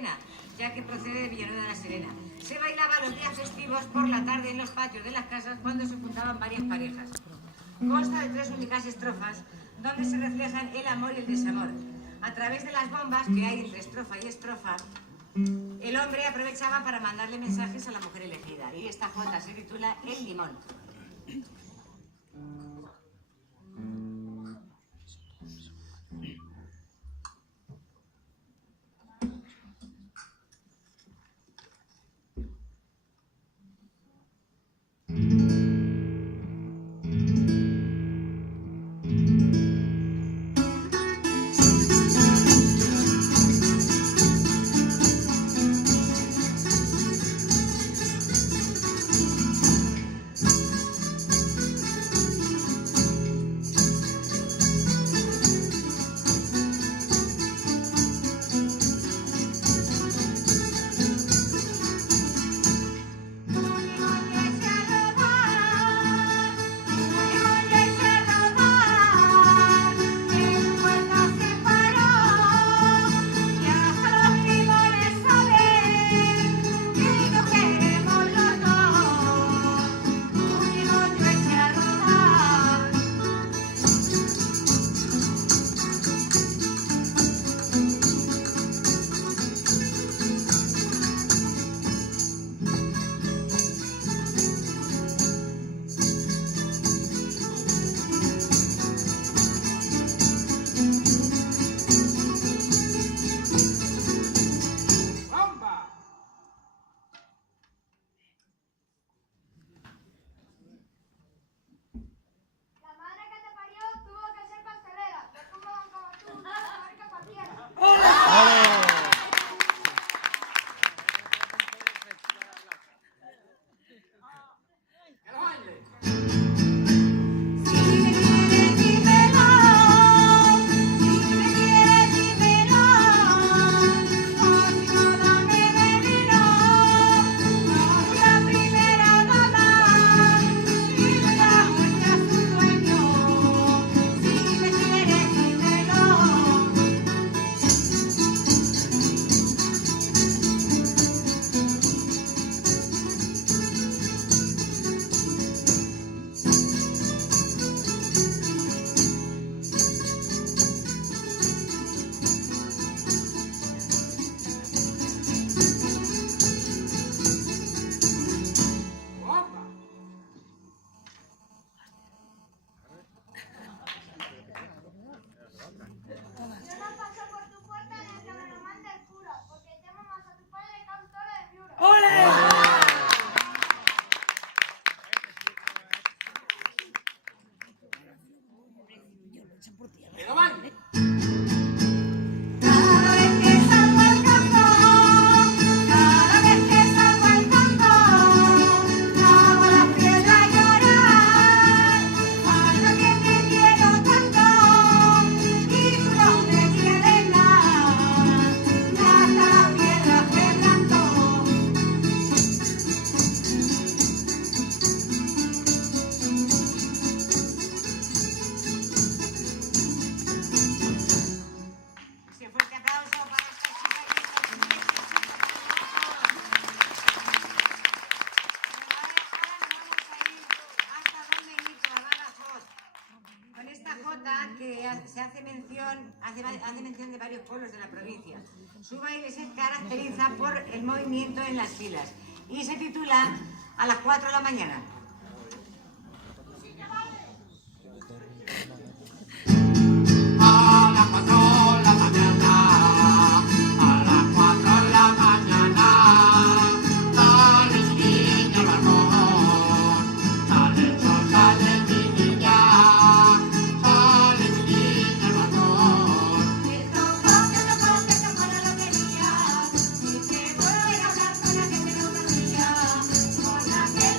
Serena, ya que procede de Villanueva de la Serena. Se bailaba los días festivos por la tarde en los patios de las casas cuando se juntaban varias parejas. Consta de 3 únicas estrofas donde se reflejan el amor y el desamor. A través de las bombas que hay entre estrofa y estrofa, el hombre aprovechaba para mandarle mensajes a la mujer elegida. Y esta jota se titula El limón. Hace mención de varios pueblos de la provincia. Su baile se caracteriza por el movimiento en las filas y se titula A las 4 de la mañana. A las 4 de la mañana, a las 4 de la mañana, sale mi niña al balcón, sale el sol, sale mi niña, sale mi niña al balcón. Que toca la lotería, y te voy a hablar con aquel que no dormía, con aquel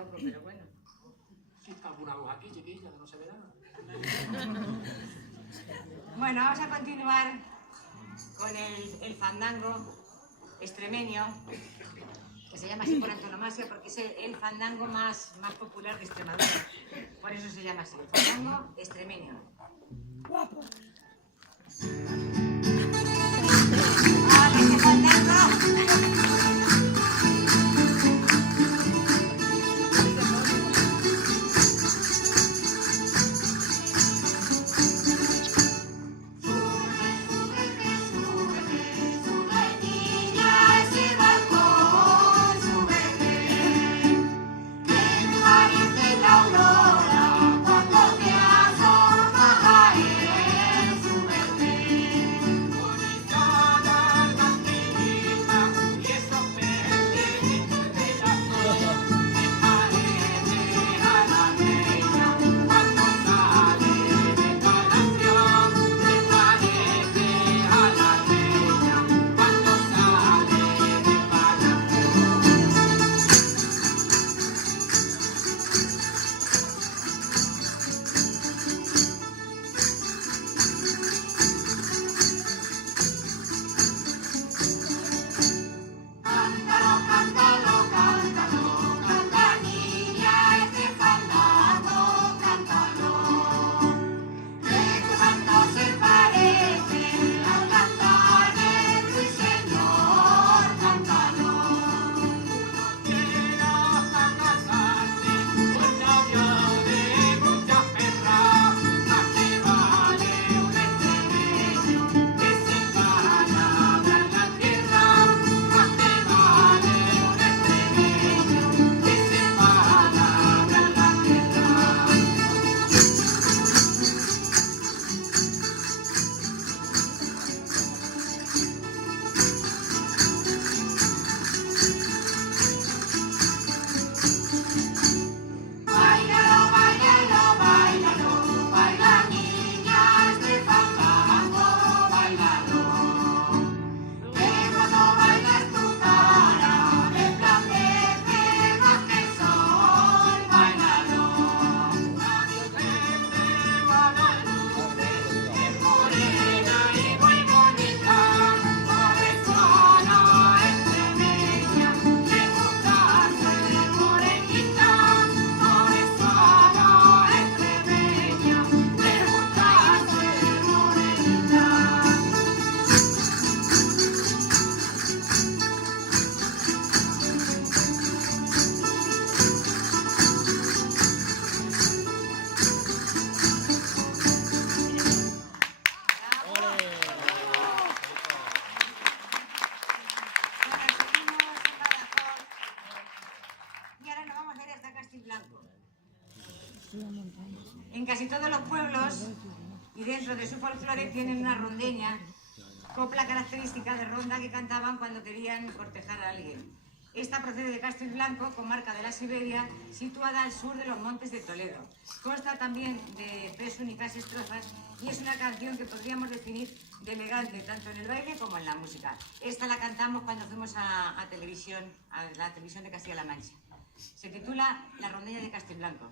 tampoco, pero bueno. Si está alguna luz aquí, chiquilla, que no se verá. Bueno, vamos a continuar con el fandango extremeño, que se llama así por antonomasia porque es el fandango más popular de Extremadura. Por eso se llama así, el fandango extremeño. ¡Vale, este fandango! En casi todos los pueblos y dentro de su folclore tienen una rondeña, copla característica de ronda que cantaban cuando querían cortejar a alguien. Esta procede de Castilblanco, comarca de la Siberia, situada al sur de los montes de Toledo. Consta también de 3 únicas estrofas y es una canción que podríamos definir de elegante, tanto en el baile como en la música. Esta la cantamos cuando fuimos a televisión, a la televisión de Castilla-La Mancha. Se titula La rondeña de Castilblanco.